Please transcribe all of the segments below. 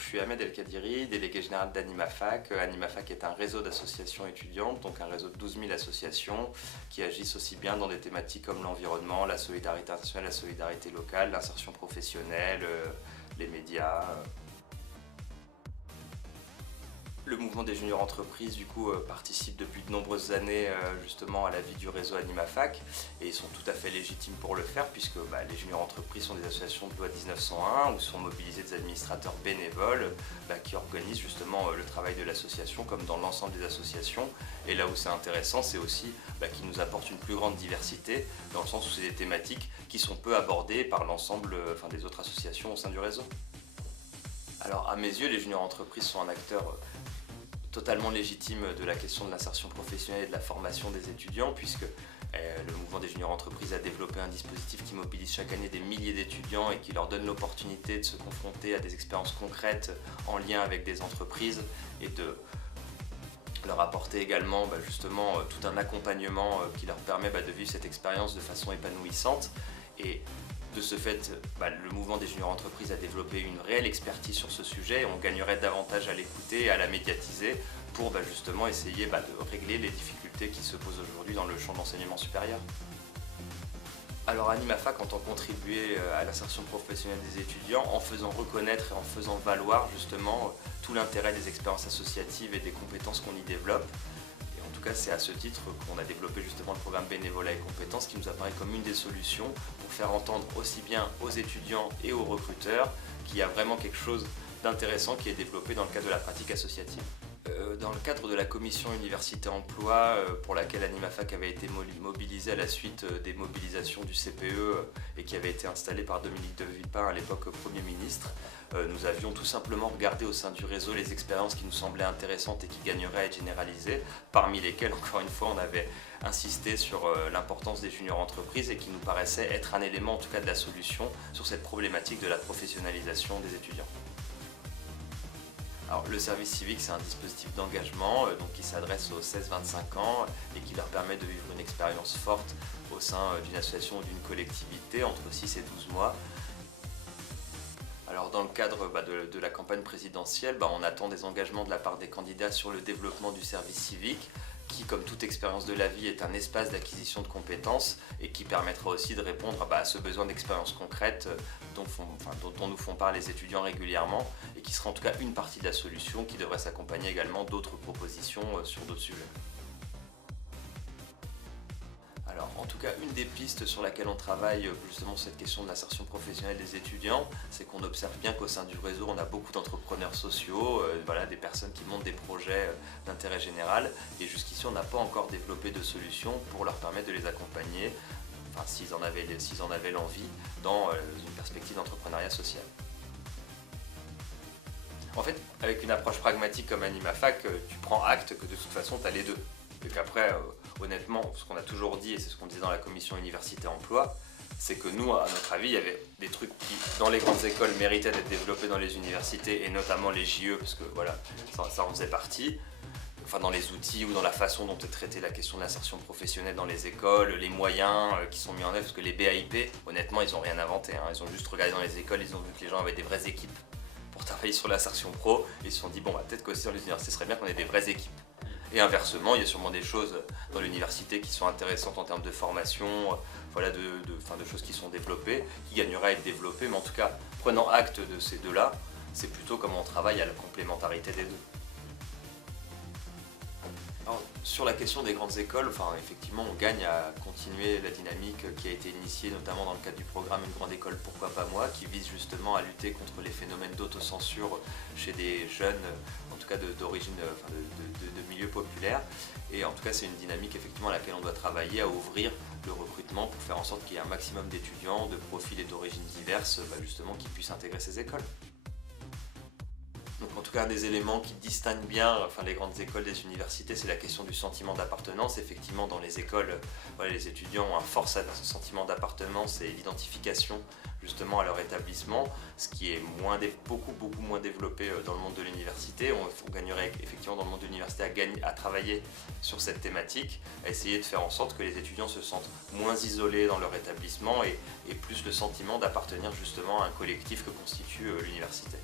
je suis Ahmed El Kadiri, délégué général d'AnimaFac. AnimaFac est un réseau d'associations étudiantes, donc un réseau de 12 000 associations qui agissent aussi bien dans des thématiques comme l'environnement, la solidarité internationale, la solidarité locale, l'insertion professionnelle, les médias. Le mouvement des juniors entreprises du coup participe depuis de nombreuses années justement à la vie du réseau AnimaFac et ils sont tout à fait légitimes pour le faire puisque les juniors entreprises sont des associations de loi 1901 où sont mobilisés des administrateurs bénévoles qui organisent justement le travail de l'association comme dans l'ensemble des associations. Et là où c'est intéressant, c'est aussi qu'ils nous apportent une plus grande diversité dans le sens où c'est des thématiques qui sont peu abordées par l'ensemble des autres associations au sein du réseau. Alors à mes yeux, les juniors entreprises sont un acteur totalement légitime de la question de l'insertion professionnelle et de la formation des étudiants puisque le mouvement des juniors entreprises a développé un dispositif qui mobilise chaque année des milliers d'étudiants et qui leur donne l'opportunité de se confronter à des expériences concrètes en lien avec des entreprises et de leur apporter également justement tout un accompagnement qui leur permet de vivre cette expérience de façon épanouissante. Et de ce fait, le mouvement des juniors entreprises a développé une réelle expertise sur ce sujet et on gagnerait davantage à l'écouter et à la médiatiser pour justement essayer de régler les difficultés qui se posent aujourd'hui dans le champ de l'enseignement supérieur. Alors AnimaFac entend contribuer à l'insertion professionnelle des étudiants en faisant reconnaître et en faisant valoir justement tout l'intérêt des expériences associatives et des compétences qu'on y développe. En tout cas, c'est à ce titre qu'on a développé justement le programme Bénévolat et compétences qui nous apparaît comme une des solutions pour faire entendre aussi bien aux étudiants et aux recruteurs qu'il y a vraiment quelque chose d'intéressant qui est développé dans le cadre de la pratique associative. Dans le cadre de la commission Université-Emploi pour laquelle AnimaFac avait été mobilisée à la suite des mobilisations du CPE et qui avait été installée par Dominique de Villepin à l'époque Premier ministre, nous avions tout simplement regardé au sein du réseau les expériences qui nous semblaient intéressantes et qui gagneraient à être généralisées, parmi lesquelles, encore une fois, on avait insisté sur l'importance des juniors entreprises et qui nous paraissait être un élément en tout cas de la solution sur cette problématique de la professionnalisation des étudiants. Alors, le service civique, c'est un dispositif d'engagement qui s'adresse aux 16-25 ans et qui leur permet de vivre une expérience forte au sein d'une association ou d'une collectivité entre 6 et 12 mois. Alors, dans le cadre de la campagne présidentielle, on attend des engagements de la part des candidats sur le développement du service civique qui, comme toute expérience de la vie, est un espace d'acquisition de compétences et qui permettra aussi de répondre à ce besoin d'expériences concrètes dont nous font part les étudiants régulièrement et qui sera en tout cas une partie de la solution qui devrait s'accompagner également d'autres propositions sur d'autres sujets. Alors, en tout cas, une des pistes sur laquelle on travaille justement cette question de l'insertion professionnelle des étudiants, c'est qu'on observe bien qu'au sein du réseau, on a beaucoup d'entrepreneurs sociaux, des personnes qui montent des projets d'intérêt général et jusqu'ici, on n'a pas encore développé de solutions pour leur permettre de les accompagner, s'ils en avaient l'envie, dans une perspective d'entrepreneuriat social. En fait, avec une approche pragmatique comme AnimaFac, tu prends acte que de toute façon, tu as les deux. Et qu'après, honnêtement, ce qu'on a toujours dit, et c'est ce qu'on disait dans la commission Université-Emploi, c'est que nous, à notre avis, il y avait des trucs qui, dans les grandes écoles, méritaient d'être développés dans les universités, et notamment les JE, parce que ça en faisait partie, dans les outils ou dans la façon dont est traitée la question de l'insertion professionnelle dans les écoles, les moyens qui sont mis en œuvre, parce que les BAIP, honnêtement, ils n'ont rien inventé, ils ont juste regardé dans les écoles, ils ont vu que les gens avaient des vraies équipes pour travailler sur l'insertion pro, et ils se sont dit, peut-être qu'aussi dans les universités, ce serait bien qu'on ait des vraies équipes. Et inversement, il y a sûrement des choses dans l'université qui sont intéressantes en termes de formation, de choses qui sont développées, qui gagneraient à être développées, mais en tout cas, prenant acte de ces deux-là, c'est plutôt comment on travaille à la complémentarité des deux. Alors, sur la question des grandes écoles, effectivement, on gagne à continuer la dynamique qui a été initiée, notamment dans le cadre du programme Une grande école, pourquoi pas moi, qui vise justement à lutter contre les phénomènes d'autocensure chez des jeunes, en tout cas d'origine, de milieux populaires. Et en tout cas, c'est une dynamique effectivement à laquelle on doit travailler, à ouvrir le recrutement pour faire en sorte qu'il y ait un maximum d'étudiants, de profils et d'origines diverses, justement, qui puissent intégrer ces écoles. Donc en tout cas, un des éléments qui distinguent bien les grandes écoles des universités, c'est la question du sentiment d'appartenance. Effectivement, dans les écoles, les étudiants ont un fort sentiment d'appartenance et l'identification justement à leur établissement, ce qui est beaucoup moins développé dans le monde de l'université. On gagnerait effectivement dans le monde de l'université à travailler sur cette thématique, à essayer de faire en sorte que les étudiants se sentent moins isolés dans leur établissement et plus le sentiment d'appartenir justement à un collectif que constitue l'université.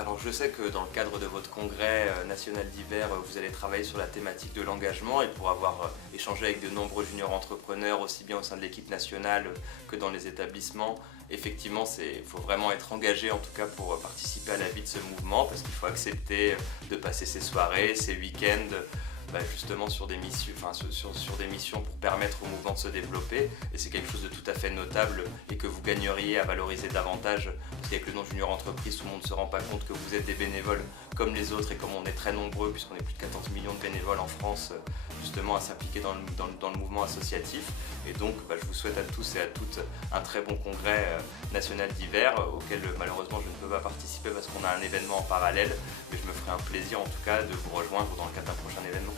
Alors je sais que dans le cadre de votre congrès national d'hiver, vous allez travailler sur la thématique de l'engagement et pour avoir échangé avec de nombreux juniors entrepreneurs, aussi bien au sein de l'équipe nationale que dans les établissements, effectivement il faut vraiment être engagé en tout cas pour participer à la vie de ce mouvement parce qu'il faut accepter de passer ses soirées, ses week-ends, justement sur des missions, sur des missions pour permettre au mouvement de se développer et c'est quelque chose de tout à fait notable et que vous gagneriez à valoriser davantage parce qu'avec le nom Junior Entreprise tout le monde ne se rend pas compte que vous êtes des bénévoles comme les autres et comme on est très nombreux puisqu'on est plus de 14 millions de bénévoles en France justement à s'impliquer dans le mouvement associatif et donc je vous souhaite à tous et à toutes un très bon congrès national d'hiver auquel malheureusement je ne peux pas participer parce qu'on a un événement en parallèle mais je me ferai un plaisir en tout cas de vous rejoindre dans le cadre d'un prochain événement.